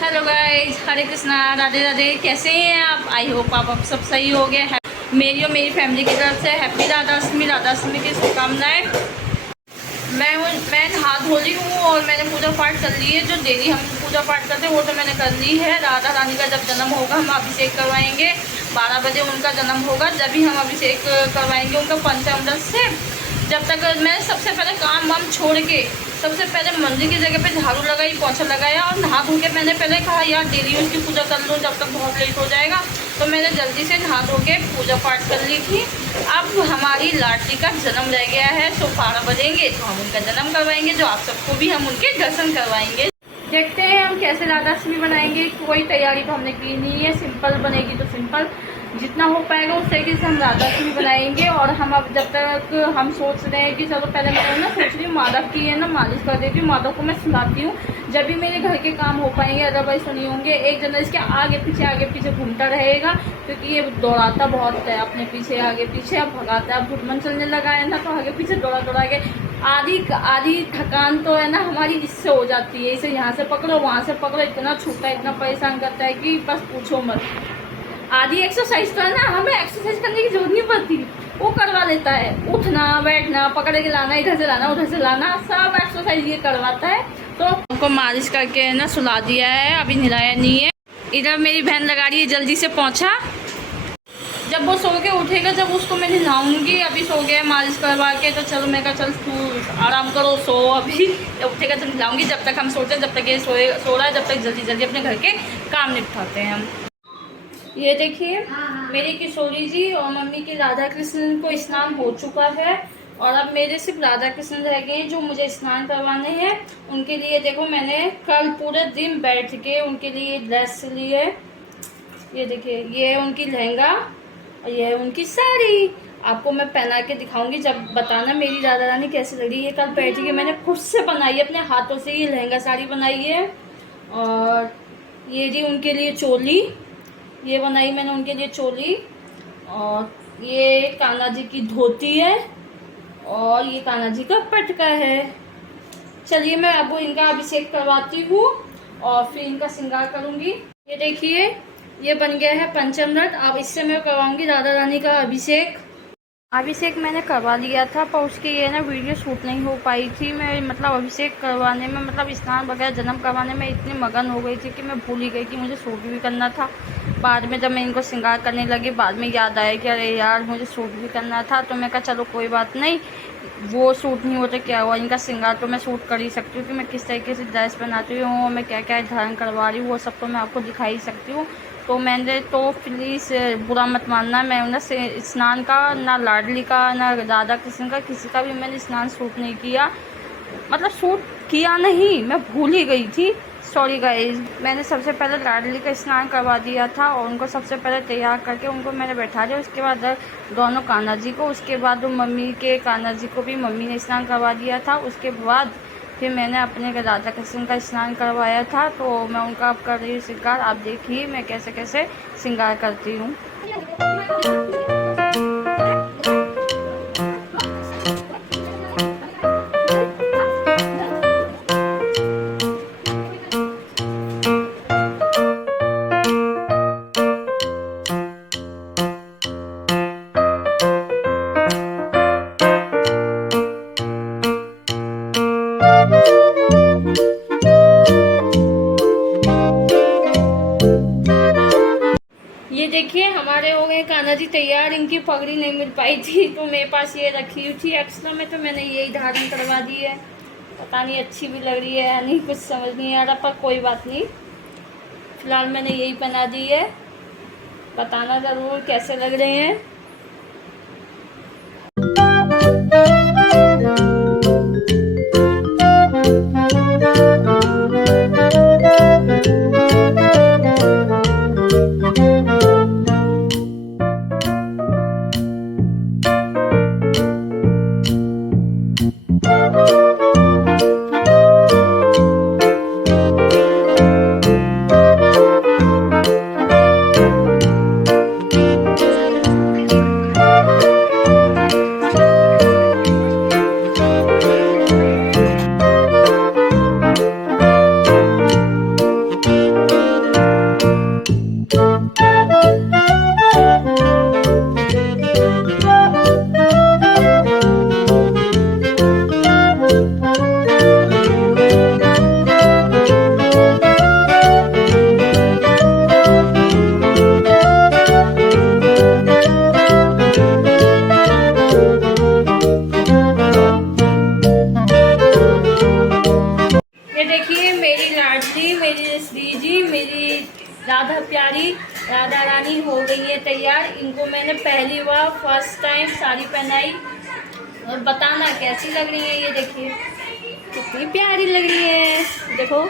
Hello guys, हरे कृष्णा, राधे राधे। कैसे हैं आप? आई होप आप सब सही हो गए। मेरी और मेरी फैमिली की तरफ से हैप्पी राधाष्टमी की शुभकामनाएं। मैं नहा धो ली हूँ और मैंने पूजा पाठ कर ली है। जो डेली हम पूजा पाठ करते हैं वो तो मैंने कर ली है। राधा रानी का जब जन्म होगा हम अभिषेक करवाएंगे। 12 बजे उनका जन्म होगा, जब भी हम अभिषेक करवाएंगे उनका पंचामृत से। जब तक मैं सबसे पहले काम वाम छोड़ के सबसे पहले मंदिर की जगह पे झाड़ू लगाई, पोछा लगाया और नहा धो के मैंने पहले कहा यार डेली उसकी पूजा कर लूँ, जब तक बहुत लेट हो जाएगा। तो मैंने जल्दी से नहा धो के पूजा पाठ कर ली थी। अब हमारी लाडली का जन्म रह गया है, तो 12 बजेंगे तो हम उनका जन्म करवाएंगे, जो आप सबको भी हम उनके दर्शन करवाएंगे। देखते हैं हम कैसे राधाष्टमी बनाएंगे। कोई तैयारी तो हमने की नहीं है, सिंपल बनेगी तो सिंपल, जितना हो पाएगा उस तरीके से हम राधाष्टमी बनाएंगे। और हम अब जब तक हम सोच रहे हैं कि चलो पहले मैं ना सोच रही हूँ माधव की है ना मालिश कर देती हूँ, माधव को मैं सुलाती हूँ, जब भी मेरे घर के काम हो पाएंगे। अदरवाइज तो नहीं होंगे। एक जना इसके आगे पीछे घूमता रहेगा, क्योंकि ये दौड़ाता बहुत है अपने पीछे आगे पीछे। अब भगाता है, अब घुटमन चलने लगा है ना, तो आगे पीछे दौड़ा के आधी थकान तो है ना हमारी इससे हो जाती है। इसे यहाँ से पकड़ो वहाँ से पकड़ो, इतना छूटा इतना परेशान करता है कि बस पूछो मत। आधी एक्सरसाइज तो है ना, हमें एक्सरसाइज करने की जरूरत नहीं पड़ती, वो करवा लेता है। उठना बैठना, पकड़ के लाना, इधर से लाना उधर से लाना, सब एक्सरसाइज ये करवाता है। तो उनको मालिश करके ना सुला दिया है, अभी नहलाया नहीं है। इधर मेरी बहन लगा रही है जल्दी से पहुँचा। जब वो सो के उठेगा जब उसको मैं नहलाऊंगी। अभी सो गया मालिश करवा के, तो चलो मैं कहा चल तू आराम करो, सो अभी। जब उठेगा तो नहलाऊंगी। जब तक हम सोते हैं, जब तक ये सो रहा है, जब तक जल्दी अपने घर के काम निपटाते हैं हम। ये देखिए मेरी किशोरी जी और मम्मी की राधा कृष्ण को स्नान हो चुका है, और अब मेरे सिर्फ राधा कृष्ण रह गए हैं जो मुझे स्नान करवाने हैं। उनके लिए देखो मैंने कल पूरे दिन बैठ के उनके लिए ड्रेस ली है। ये देखिए ये उनकी लहंगा और ये उनकी साड़ी। आपको मैं पहना के दिखाऊंगी, जब बताना मेरी राधा रानी कैसी लग रही है। कल बैठ के मैंने खुद से बनाई है, अपने हाथों से ये लहंगा साड़ी बनाई है। और ये जी उनके लिए चोली, ये बनाई मैंने उनके लिए चोली। और ये कान्हा जी की धोती है, और ये कान्हा जी का पटका है। चलिए मैं अब इनका अभिषेक करवाती हूँ और फिर इनका श्रृंगार करूँगी। ये देखिए ये बन गया है पंचामृत। अब इससे मैं करवाऊँगी राधा रानी का अभिषेक मैंने करवा लिया था, पर उसकी ये ना वीडियो शूट नहीं हो पाई थी। मैं मतलब अभिषेक करवाने में, मतलब स्नान वगैरह जन्म करवाने में इतनी मगन हो गई थी कि मैं भूल ही गई कि मुझे शूट भी करना था। बाद में जब मैं इनको श्रृंगार करने लगी, बाद में याद आया कि अरे यार मुझे शूट भी करना था। तो मैं कहा चलो कोई बात नहीं, वो शूट नहीं होता क्या हुआ, इनका श्रृंगार तो मैं शूट कर ही सकती हूँ कि मैं किस तरीके से ड्रेस पहनाती हूँ, मैं क्या क्या धारण करवा रही हूँ, वो सब तो मैं आपको दिखा ही सकती हूँ। तो मैंने तो प्लीज़ बुरा मत मानना, मैं ना स्नान का ना लाडली का ना राधा कृष्ण का किसी का भी मैंने स्नान शूट नहीं किया। मतलब शूट किया नहीं, मैं भूल ही गई थी, सॉरी गाइज। मैंने सबसे पहले लाडली का स्नान करवा दिया था और उनको सबसे पहले तैयार करके उनको मैंने बैठा दिया। उसके बाद दोनों कान्हा जी को, उसके बाद मम्मी के कान्हा जी को भी मम्मी ने स्नान करवा दिया था। उसके बाद फिर मैंने अपने राधा कृष्ण का स्नान करवाया था। तो मैं उनका अब कर रही हूँ श्रृंगार। आप देखिए मैं कैसे कैसे श्रृंगार करती हूँ। ये देखिए हमारे हो गए कान्हा जी तैयार। इनकी पगड़ी नहीं मिल पाई थी तो मेरे पास ये रखी हुई थी एक्स्ट्रा में, तो मैंने यही धारण करवा दी है। पता नहीं अच्छी भी लग रही है या नहीं, कुछ समझ नहीं आ रहा, पर कोई बात नहीं, फिलहाल मैंने यही पहना दी है। बताना ज़रूर कैसे लग रहे हैं। मेरी श्री जी, मेरी राधा प्यारी राधा रानी हो गई है तैयार। इनको मैंने पहली बार फर्स्ट टाइम साड़ी पहनाई और बताना कैसी लग रही है। ये देखिए कितनी प्यारी लग रही है, देखो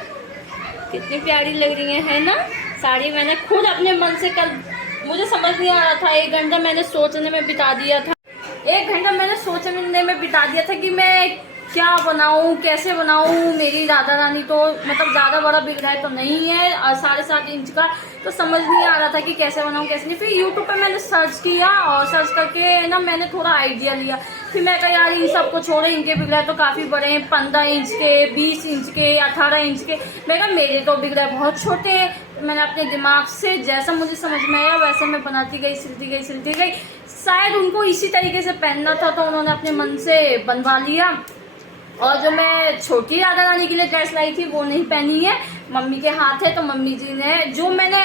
कितनी प्यारी लग रही है ना। साड़ी मैंने खुद अपने मन से कल, मुझे समझ नहीं आ रहा था, 1 घंटा मैंने सोचने में बिता दिया था। 1 घंटा मैंने सोचने में बिता दिया था कि मैं क्या बनाऊं, कैसे बनाऊं। मेरी राधा रानी तो मतलब ज़्यादा बड़ा बिगड़ा है तो नहीं है और 7.5 इंच का, तो समझ नहीं आ रहा था कि कैसे बनाऊं कैसे नहीं। फिर यूट्यूब पे मैंने सर्च किया और सर्च करके ना मैंने थोड़ा आइडिया लिया। फिर मैं कहा यार इन सबको छोड़े, इनके बिगड़ा तो काफ़ी बड़े हैं, 15 इंच के, 20 इंच के, 18 इंच के। मैं कहा मेरे तो बिगड़ा बहुत छोटे हैं। तो मैंने अपने दिमाग से जैसा मुझे समझ में आया वैसे मैं बनाती गई, सिलती गई। शायद उनको इसी तरीके से पहनना था तो उन्होंने अपने मन से बनवा लिया। और जो मैं छोटी राधा रानी के लिए ड्रेस लाई थी वो नहीं पहनी है, मम्मी के हाथ है तो मम्मी जी ने, जो मैंने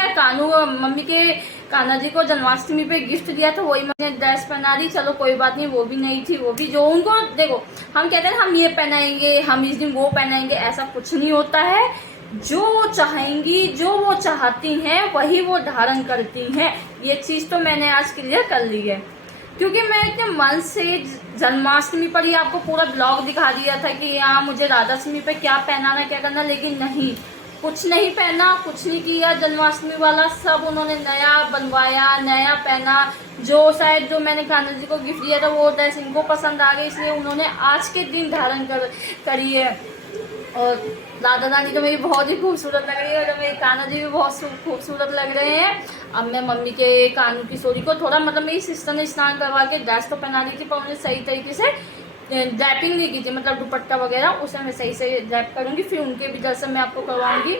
मम्मी के कान्हा जी को जन्माष्टमी पे गिफ्ट दिया था वही मैंने ड्रेस पहना दी। चलो कोई बात नहीं, वो भी नहीं थी, वो भी जो उनको, देखो हम कहते हैं हम ये पहनाएंगे, हम इस दिन वो पहनाएंगे, ऐसा कुछ नहीं होता है। जो वो चाहेंगी, जो वो चाहती हैं वही वो धारण करती हैं। ये चीज़ तो मैंने आज क्लियर कर ली है, क्योंकि मैं इतने मन से जन्माष्टमी पर ही आपको पूरा ब्लॉग दिखा दिया था कि यहाँ मुझे राधाष्टमी पे क्या पहनाना क्या करना, लेकिन नहीं, कुछ नहीं पहना, कुछ नहीं किया। जन्माष्टमी वाला सब उन्होंने नया बनवाया, नया पहना। जो शायद जो मैंने कान्हा जी को गिफ्ट दिया था वो ड्रेस इनको पसंद आ गई, इसलिए उन्होंने आज के दिन धारण करी है। और राधा रानी तो मेरी बहुत ही खूबसूरत लग रही है और मेरे कान्हा जी भी बहुत खूबसूरत लग रहे हैं। अब मैं मम्मी के कानू की सोरी को थोड़ा, मतलब मेरी सिस्टर ने स्नान करवा के ड्रेस तो पहना दी थी पर उन्हें सही तरीके से ड्रैपिंग नहीं की थी, मतलब दुपट्टा वगैरह उसे मैं सही से ड्रैप करूँगी। फिर उनके भी दर्शन मैं आपको करवाऊँगी।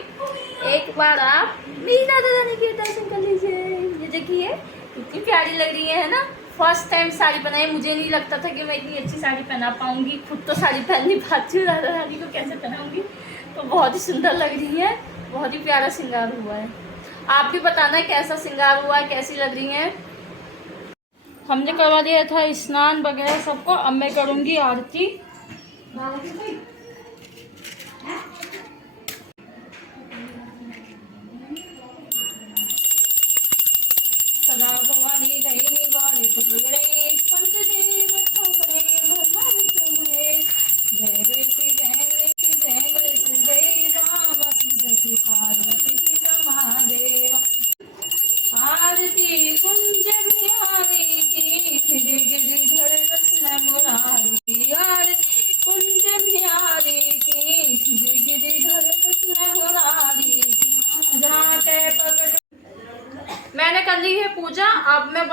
एक बार आप मेरी राधा रानी के दर्शन कर लीजिए। ये देखिए कितनी प्यारी लग रही है ना। फर्स्ट टाइम साड़ी पहनाई, मुझे नहीं लगता था कि मैं इतनी अच्छी साड़ी पहना पाऊँगी। खुद तो साड़ी पहन नहीं पाती हूँ, राधा रानी को कैसे पहनाऊँगी। तो बहुत ही सुंदर लग रही है, बहुत ही प्यारा श्रृंगार हुआ है। आप भी बताना कैसा श्रृंगार हुआ है, कैसी लग रही हैं। हमने करवा दिया था स्नान वगैरह सबको, अब मैं करूँगी आरती। सदा भवानी दही वाणी पुत्र गणेश पंचदेव ठाकरे भगवान सुमहेश। जय गणेश जय गणेश जय राम जय पार्वती महादेव। आरती कुंज बिहारी की गिरिधर कृष्ण मुरारी। आरती कुंज बिहारी की गिरिधर कृष्ण मुरारी। जहाँ प्रगट मैंने कर ली है पूजा। अब मैं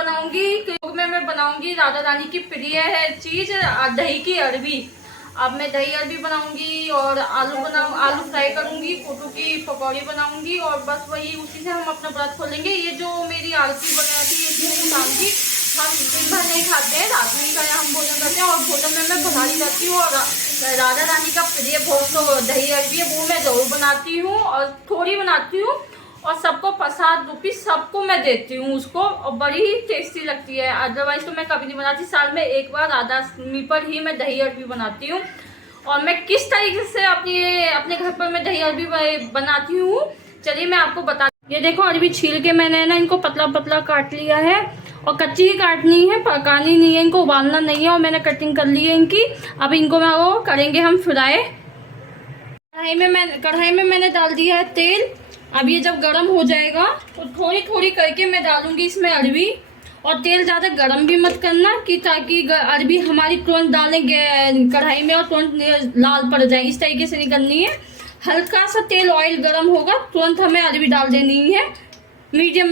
बनाऊंगी राधा रानी की प्रिय है चीज दही की अरबी। अब मैं दही अरबी बनाऊंगी और आलू फ्राई करूंगी, कोटू की पकौड़ी बनाऊंगी और बस वही, उसी से हम अपना व्रत खोलेंगे। ये जो मेरी आरती वगैरह थी इसमें काम की, हम दिन भर नहीं खाते हैं, रात में का हम भोजन करते हैं और भोजन में मैं भरारी करती हूँ। और राधा रानी का प्रिय भोग तो दही अरबी है, वो मैं जरूर बनाती हूँ और थोड़ी बनाती हूँ और सबको प्रसाद रूपी सबको मैं देती हूँ उसको, और बड़ी ही टेस्टी लगती है। अदरवाइज तो मैं कभी नहीं बनाती, साल में एक बार राधाष्टमी पर ही मैं दही अरबी बनाती हूँ। और मैं किस तरीके से अपने घर पर मैं दही अरबी बनाती हूँ चलिए मैं आपको बता। ये देखो अरबी छील के मैंने ना इनको पतला पतला काट लिया है और कच्ची ही काटनी है, पकानी नहीं है, इनको उबालना नहीं है। और मैंने कटिंग कर ली है इनकी। अब इनको मैं वो करेंगे हम फ्राई। कढ़ाई में मैंने डाल दिया है तेल। अब ये जब गरम हो जाएगा तो थोड़ी थोड़ी करके मैं डालूंगी इसमें अरबी। और तेल ज़्यादा गरम भी मत करना कि ताकि अरबी हमारी तुरंत डालेंगे कढ़ाई में और तुरंत लाल पड़ जाए, इस तरीके से नहीं करनी है। हल्का सा तेल ऑयल गरम होगा तुरंत हमें अरबी डाल देनी है मीडियम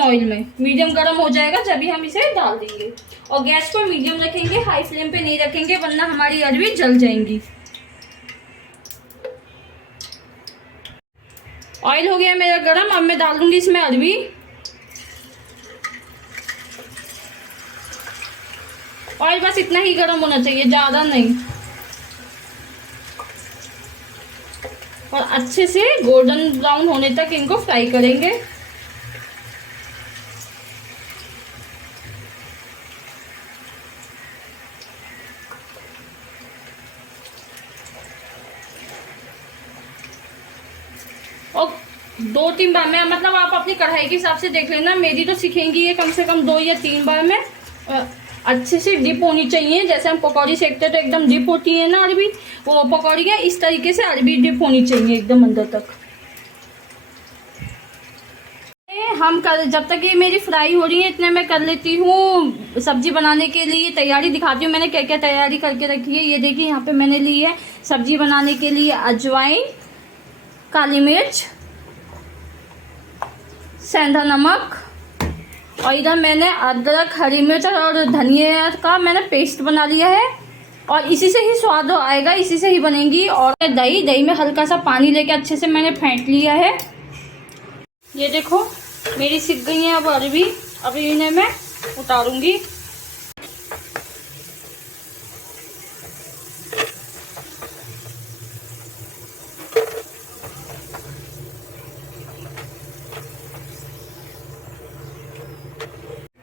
ऑयल में। मीडियम गरम हो जाएगा जब भी हम इसे डाल देंगे। और गैस को मीडियम रखेंगे, हाई फ्लेम पे नहीं रखेंगे वरना हमारी अरबी जल जाएंगी। ऑयल हो गया मेरा गरम, अब मैं डाल दूंगी इसमें अरबी। ऑयल बस इतना ही गरम होना चाहिए, ज़्यादा नहीं। और अच्छे से गोल्डन ब्राउन होने तक इनको फ्राई करेंगे। और 2-3 बार में, मतलब आप अपनी कढ़ाई के हिसाब से देख लेना। मेरी तो सीखेंगी ये कम से कम 2 या 3 बार में। अच्छे से डिप होनी चाहिए। जैसे हम पकौड़ी सेकते तो एकदम डिप होती है ना अरबी, वो पकौड़ियाँ इस तरीके से अरबी डिप होनी चाहिए एकदम अंदर तक। हम कर, जब तक ये मेरी फ्राई हो रही है इतने मैं कर लेती हूँ सब्जी बनाने के लिए तैयारी। दिखाती हूँ मैंने क्या क्या तैयारी करके रखी है। ये देखिए यहाँ पे मैंने ली है सब्जी बनाने के लिए अजवाइन, काली मिर्च, सेंधा नमक, और इधर मैंने अदरक, हरी मिर्च और धनिया का मैंने पेस्ट बना लिया है। और इसी से ही स्वाद आएगा, इसी से ही बनेगी। और दही में हल्का सा पानी लेके अच्छे से मैंने फेंट लिया है। ये देखो मेरी सिक गई है अब अरबी। अभी इन्हें मैं उतारूंगी।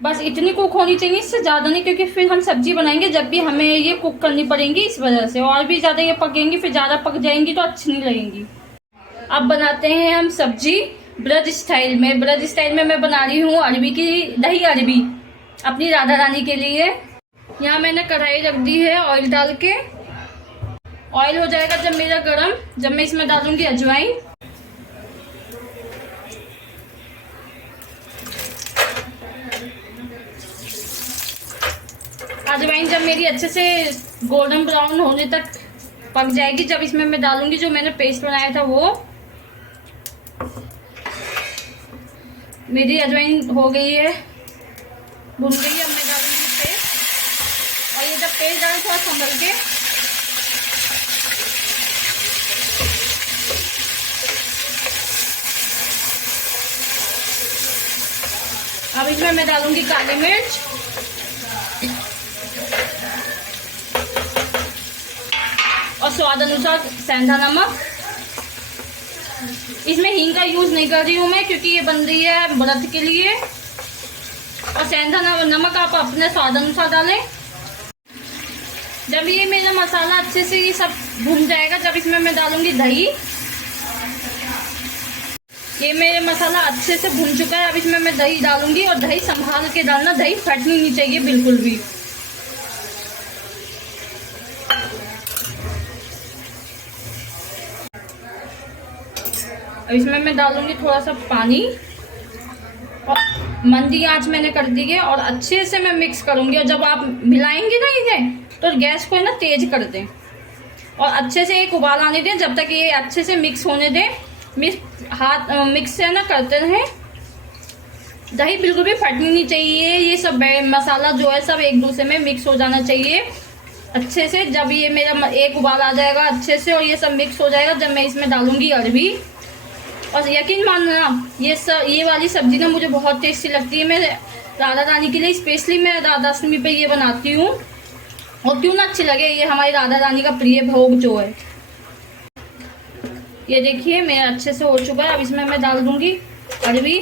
बस इतनी कुक होनी चाहिए, इससे ज़्यादा नहीं, क्योंकि फिर हम सब्जी बनाएंगे जब भी हमें ये कुक करनी पड़ेंगी, इस वजह से। और भी ज़्यादा ये पकेंगी फिर ज़्यादा पक जाएंगी तो अच्छी नहीं लगेंगी। अब बनाते हैं हम सब्जी ब्रज स्टाइल में। ब्रज स्टाइल में मैं बना रही हूँ अरबी की दही अरबी अपनी राधा रानी के लिए। यहाँ मैंने कढ़ाई रख दी है ऑयल डाल के। ऑयल हो जाएगा जब मेरा गरम, जब मैं इसमें डालूंगी अजवाइन। अजवाइन जब मेरी अच्छे से गोल्डन ब्राउन होने तक पक जाएगी, जब इसमें मैं डालूंगी जो मैंने पेस्ट बनाया था वो। मेरी अजवाइन हो गई है, भुन गई है। अब मैं डालूंगी पेस्ट। और ये जब पेस्ट डालें थोड़ा संभल के। अब इसमें मैं डालूंगी काली मिर्च और स्वाद अनुसार सेंधा नमक। इसमें हींग का यूज नहीं कर रही हूँ मैं, क्योंकि ये बन रही है व्रत के लिए। और सेंधा नमक आप अपने स्वाद अनुसार डालें। जब ये मेरा मसाला अच्छे से ये सब भुन जाएगा, जब इसमें मैं डालूंगी दही। ये मेरे मसाला अच्छे से भुन चुका है। अब इसमें मैं दही डालूंगी, और दही संभाल के डालना, दही फटनी नहीं चाहिए बिल्कुल भी। अब इसमें मैं डालूंगी थोड़ा सा पानी, और मंदी आंच मैंने कर दी है। और अच्छे से मैं मिक्स करूंगी। और जब आप मिलाएंगे ना इन्हें, तो गैस को है ना तेज कर दें और अच्छे से एक उबाल आने दें, जब तक ये अच्छे से मिक्स होने दें। मिक्स से ना करते रहें। दही बिल्कुल भी फटनी नहीं चाहिए। ये सब मसाला जो है सब एक दूसरे में मिक्स हो जाना चाहिए अच्छे से। जब ये मेरा एक उबाल आ जाएगा अच्छे से और ये सब मिक्स हो जाएगा, जब मैं इसमें डालूंगी अरबी। और यकीन मानना ये वाली सब्जी ना मुझे बहुत टेस्टी लगती है। मैं राधा रानी के लिए स्पेशली मैं राधाष्टमी पे ये बनाती हूँ। और क्यों ना अच्छी लगे, ये हमारी राधा रानी का प्रिय भोग जो है। ये देखिए मेरा अच्छे से हो चुका है। अब इसमें मैं डाल दूंगी अरबी।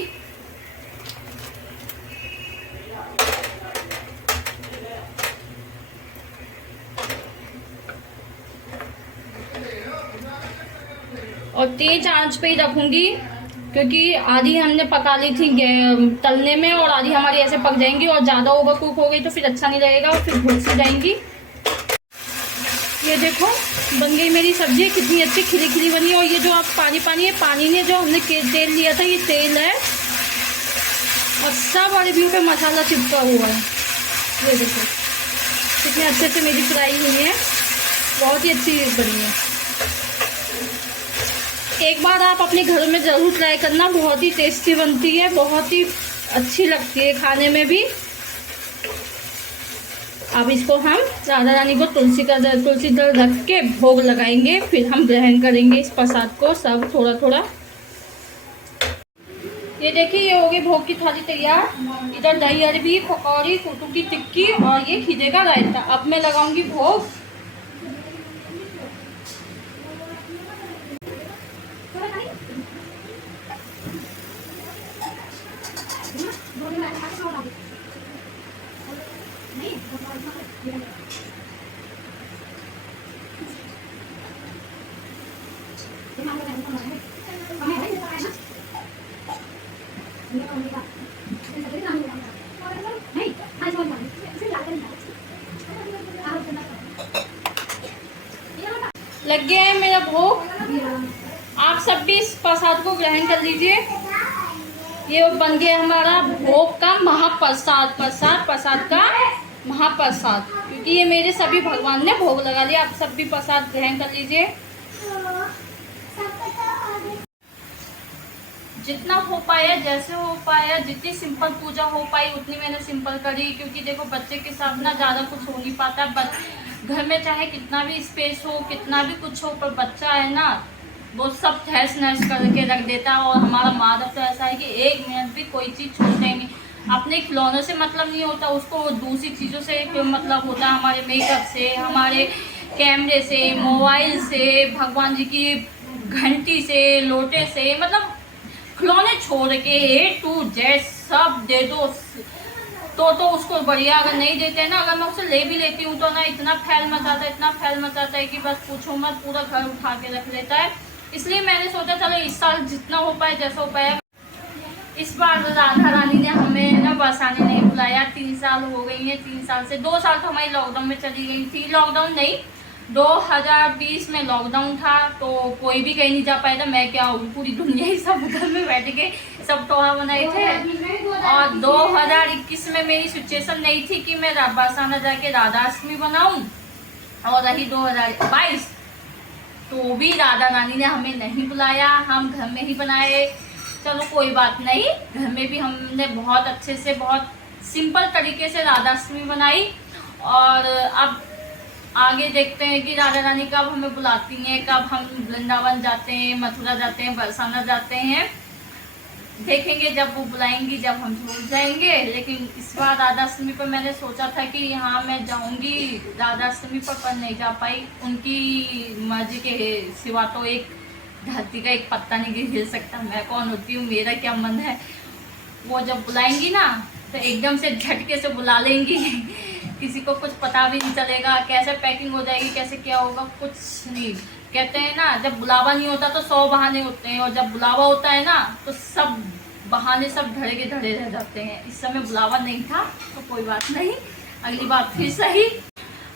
और तेज आंच पे ही रखूंगी, क्योंकि आधी हमने पका ली थी तलने में, और आधी हमारी ऐसे पक जाएंगी। और ज़्यादा ओवर कुक हो गई तो फिर अच्छा नहीं लगेगा और फिर घुल सी जाएंगी। ये देखो बन गई मेरी सब्जी, कितनी अच्छी खिली खिली बनी। और ये जो आप पानी है, पानी ने जो हमने तेल लिया था, ये तेल है। और सब अरबियों पे मसाला चिपका हुआ है। ये देखो कितने अच्छे से मेरी फ्राई हुई है, बहुत ही अच्छी बनी है। एक बार आप अपने घर में ज़रूर ट्राई करना, बहुत ही टेस्टी बनती है, बहुत ही अच्छी लगती है खाने में भी। अब इसको हम राधा रानी को तुलसी दल रख के भोग लगाएंगे, फिर हम ग्रहण करेंगे इस प्रसाद को सब थोड़ा थोड़ा। ये देखिए ये हो गई भोग की थाली तैयार। इधर दही अरबी, पकौड़ी, कुटू की टिक्की और ये खीरे का रायता। अब मैं लगाऊंगी भोग। लग गया है मेरा भोग। आप सब भी इस प्रसाद को ग्रहण कर लीजिए। ये बन गया हमारा भोग का महाप्रसाद, प्रसाद का महाप्रसाद, क्योंकि ये मेरे सभी भगवान ने भोग लगा लिया। आप सब भी प्रसाद ग्रहण कर लीजिए। जितना हो पाया, जैसे हो पाया, जितनी सिंपल पूजा हो पाई उतनी मैंने सिंपल करी, क्योंकि देखो बच्चे के साथ ना ज़्यादा कुछ हो नहीं पाता। घर में चाहे कितना भी स्पेस हो, कितना भी कुछ हो, पर बच्चा है ना, वो सब तहस नहस करके रख देता है। और हमारा माँ तो ऐसा है कि 1 मिनट भी कोई चीज़ छोड़ते नहीं। अपने खिलौनों से मतलब नहीं होता उसको, दूसरी चीज़ों से मतलब होता है। हमारे मेकअप से, हमारे कैमरे से, मोबाइल से, भगवान जी की घंटी से, लोटे से, मतलब खिलौने छोड़ के A to Z सब दे दो तो उसको बढ़िया। अगर नहीं देते हैं ना, अगर मैं उसे ले भी लेती हूँ तो ना इतना फैल मचाता है कि बस पूछो मत, पूरा घर उठा के रख लेता है। इसलिए मैंने सोचा चलो इस साल जितना हो पाए, जैसा हो पाए। इस बार राधा रानी ने हमें ना बरसाने नहीं बुलाया। 3 साल हो गई हैं। 3 साल से 2 साल तो हमारी लॉकडाउन में चली गई थी। लॉकडाउन नहीं, 2020 में लॉकडाउन था, तो कोई भी कहीं नहीं जा पाया था। मैं क्या हूँ, पूरी दुनिया ही सब घर में बैठ के सब टोहा बनाए थे। और 2021 में मेरी सिचुएशन नहीं थी कि मैं बरसाना जाके राधाष्टमी बनाऊं। और रही 2022, तो भी राधा रानी ने हमें नहीं बुलाया, हम घर में ही बनाए। चलो कोई बात नहीं, घर में भी हमने बहुत अच्छे से, बहुत सिंपल तरीके से राधाष्टमी बनाई। और अब आगे देखते हैं कि राधा रानी कब हमें बुलाती हैं, कब हम वृंदावन जाते हैं, मथुरा जाते हैं, बरसाना जाते हैं। देखेंगे जब वो बुलाएंगी, जब हम भूल जाएंगे। लेकिन इस बार राधाष्टमी पर मैंने सोचा था कि हाँ मैं जाऊंगी राधाष्टमी पर नहीं जा पाई। उनकी मर्जी के सिवा तो एक धरती का एक पत्ता नहीं हिल सकता। मैं कौन होती हूँ, मेरा क्या मन है। वो जब बुलाएंगी ना तो एकदम से झटके से बुला लेंगी। किसी को कुछ पता भी नहीं चलेगा, कैसे पैकिंग हो जाएगी, कैसे क्या होगा, कुछ नहीं। कहते हैं ना, जब बुलावा नहीं होता तो 100 बहाने होते हैं, और जब बुलावा होता है ना तो सब बहाने सब धड़े के धड़े रह जाते हैं। इस समय बुलावा नहीं था तो कोई बात नहीं, अगली बार फिर सही।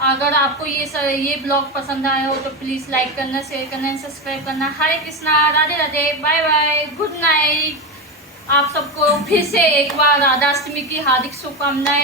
अगर आपको ये ब्लॉग पसंद आया हो तो प्लीज़ लाइक करना, शेयर करना, सब्सक्राइब करना। Hare Krishna, Radhe Radhe, bye bye, good night. आप सबको फिर से एक बार राधाष्टमी की हार्दिक शुभकामनाएं।